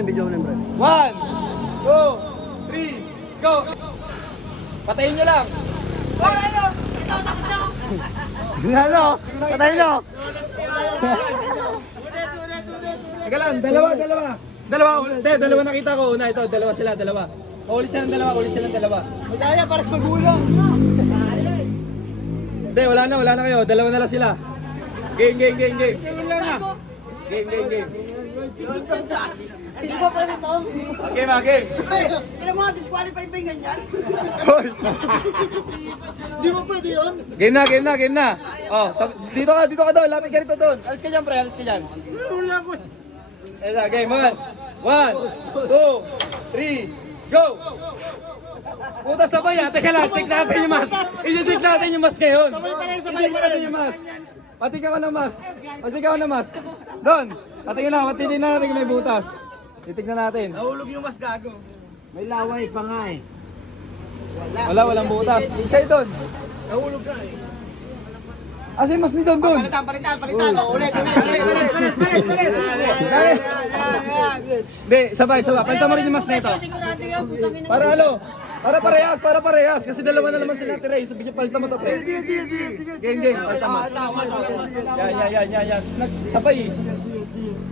yan, video mo na bro. One, two, three, go! Patayin nyo lang. Ano? Patay nyo! Teka lang, dalawa, dalawa. Dalawa, hindi, dalawa nakita ko. Una, ito, dalawa sila, dalawa. Ulit silang dalawa, ulit silang dalawa. Madaya, parang magulang. Hindi, wala na, wala na kayo. Dalawa na lang sila. Game, game, game, game. Game, game, game. Di ba pwede to? Okay, mga game. Kailan mo disqualify pa yung ganyan? Hoy! Di ba pwede yun? Game na, game na, game na. Oh, sab- dito ka, dito ka doon. Lapit ka rito doon. Alis ka dyan, pre. Alis ka dyan. Wala ko. Esa, game one. One, two, three, go! Puta sabay ah. Teka lang, tik natin yung mas. I-tik natin yung mas ngayon. I-tik natin yung mas. Patik ako ng mas. Patik ako ng mas. Doon. Patingin na, patingin na natin kung may butas. Titignan natin. Nahulog yung mas gago. May laway pa nga eh. Wala, walang butas. Isa doon. Nahulog ka eh. Asa yung mas ni doon doon? Palitan, palitan, palitan. Ulit, ulit, ulit, ulit, ulit, ulit, ulit. Hindi, sabay, sabay. Palitan mo rin yung mas nito. Para ano? Para parehas, para parehas. Kasi dalawa na naman sila tira. Isa bigyan palitan mo to, pre. Game, game. Palitan mo. Yan, yan, yan, yan, yan. Sabay.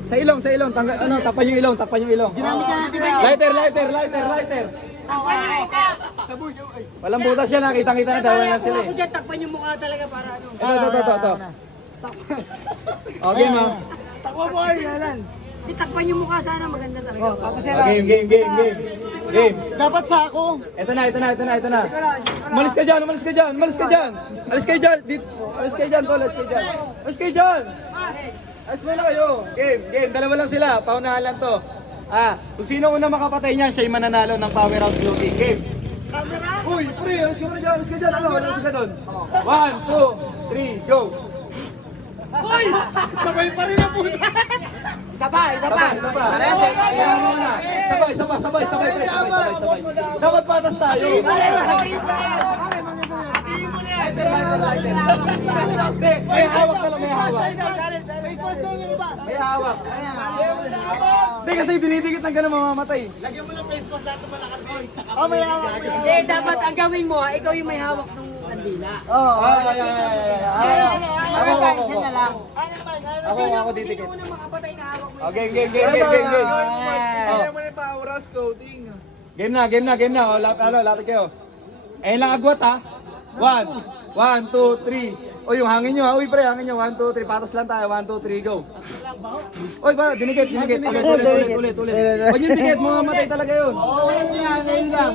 Sa ilong, sa ilong. Tanggal, ano, tapan yung ilong, tapan yung ilong. Ginamit ka natin ba? Lighter, lighter, lighter, lighter. Walang butas yan, ha. Kitang-kita na dalawa na sila eh. Ako dyan, takpan yung mukha talaga para ano. Ito, ito, ito, ito. Okay, ma. Takwa mo kayo, Alan. Di takpan yung mukha sana, maganda talaga. Oh, game, game, game, game. Game. Dapat sa ako. Ito na, ito na, ito na, ito na. Umalis ka dyan, umalis ka dyan, umalis ka dyan. Alis kayo dyan, dit, alis kayo dyan, tol, alis kayo dyan. Alis kayo dyan. Alis muna kayo. Game, game, dalawa lang sila, paunahan lang to. Ah, kung sino una makapatay niyan, siya yung mananalo ng Powerhouse Looking. Game. Uy, pre, alis ka na dyan, alis ka dyan, ano, alis ka doon. One, two, three, go. Sabay pa rin ang puta. Sabay, mo. Sabay, sabay, sabay, sabay, pre, sabay, sabay, sabay. Dapat patas tayo. Hindi, may hawak na lang, may hawak. May hawak. Hindi kasi dinidikit ng gano'n mamamatay. Oh, may hawak. Hindi, dapat ang gawin mo, ah, ikaw yung may hawak ng kandila. Oo. Ay, ay, ay, ay, ay. Ako, ako, ako, ako. lang. Ako, ako Sino didikit. una makapatay na hawak mo? Oh, game, game, game, game, game. Oh. mo na yung powerhouse coating. Game na, game na, game na. Oh, lap, ano, lapit kayo. Ayun lang agwat ha. One, one, two, three. O yung hangin nyo ha. Uy pre, hangin nyo. One, two, three. Patas lang tayo. One, two, three, go. Uy, ba, dinikit, dinikit. Ulit, ulit, ulit, ulit, ulit. Pag yung dikit, mamamatay talaga yun. Oo, ngayon yan, ngayon lang.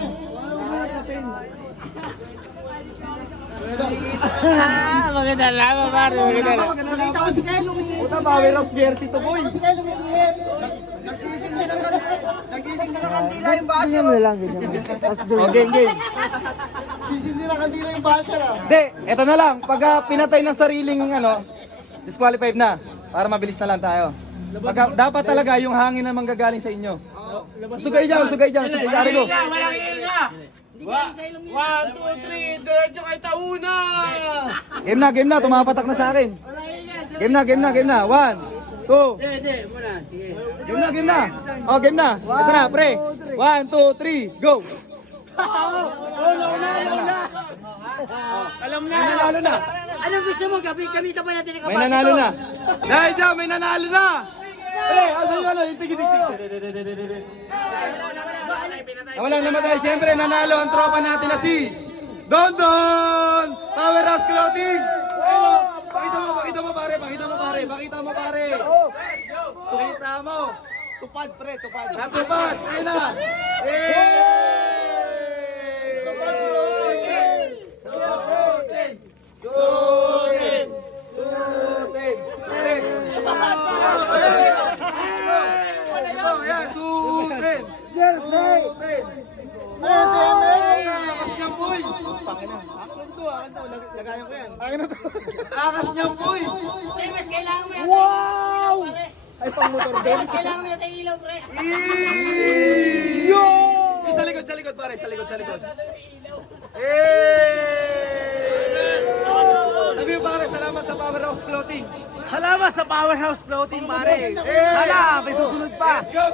Maganda lang, pare. Nakita ko si Kyle. Puta, power of jersey to boy. Si Kyle. Nagsisindi ng kandila yung basher. Ganyan mo lang, ganyan mo. O, game, game. Sisindi ng kandila yung basher ah. Hindi, eto na lang. Pagka pinatay ng sariling ano, disqualified na. Para mabilis na lang tayo. Pagka, dapat talaga yung hangin na manggagaling sa inyo. Sugay dyan, sugay dyan, sugay dyan. Arigo. One, two, three, diretso kay Tauna! Game na, game na. Tumapatak na sa akin. Game na, game na, game na. One, two. Game na, game na. Oh, game na. Ito na, pre. One, two, three, go. Alam na. May nanalo na. Anong gusto mo? Gabi, gamitan pa natin ang May nanalo na. Dahil dyan, may nanalo na. Pre, ano yung? Yung tigit-tigit. Wala namatay. Siyempre, nanalo ang tropa natin na si Don Don! Powerhouse Clothing! Ayun, Pakita mo, pakita mo pare, pakita mo pare, pakita mo pare. Pakita mo. Tupad pre, tupad. Natupad! Ayun na! Sutin! Sutin! Sutin! Sutin! Ito, yan, sutin! Sutin! Akas niya, boy! Ako to, ako to, lagayan ko yan. Akas niya, boy! Pre, mas kailangan mo yata wow! Ay, pang motor Pre, mas kailangan mo yata yung ilaw, pre. Yo! Sa likod, sa likod pare, sa likod, sa likod. Eh! Sabi mo pare, salamat sa Powerhouse Clothing. Salamat sa Powerhouse Clothing, pare. Sana, may susunod pa. Let's go!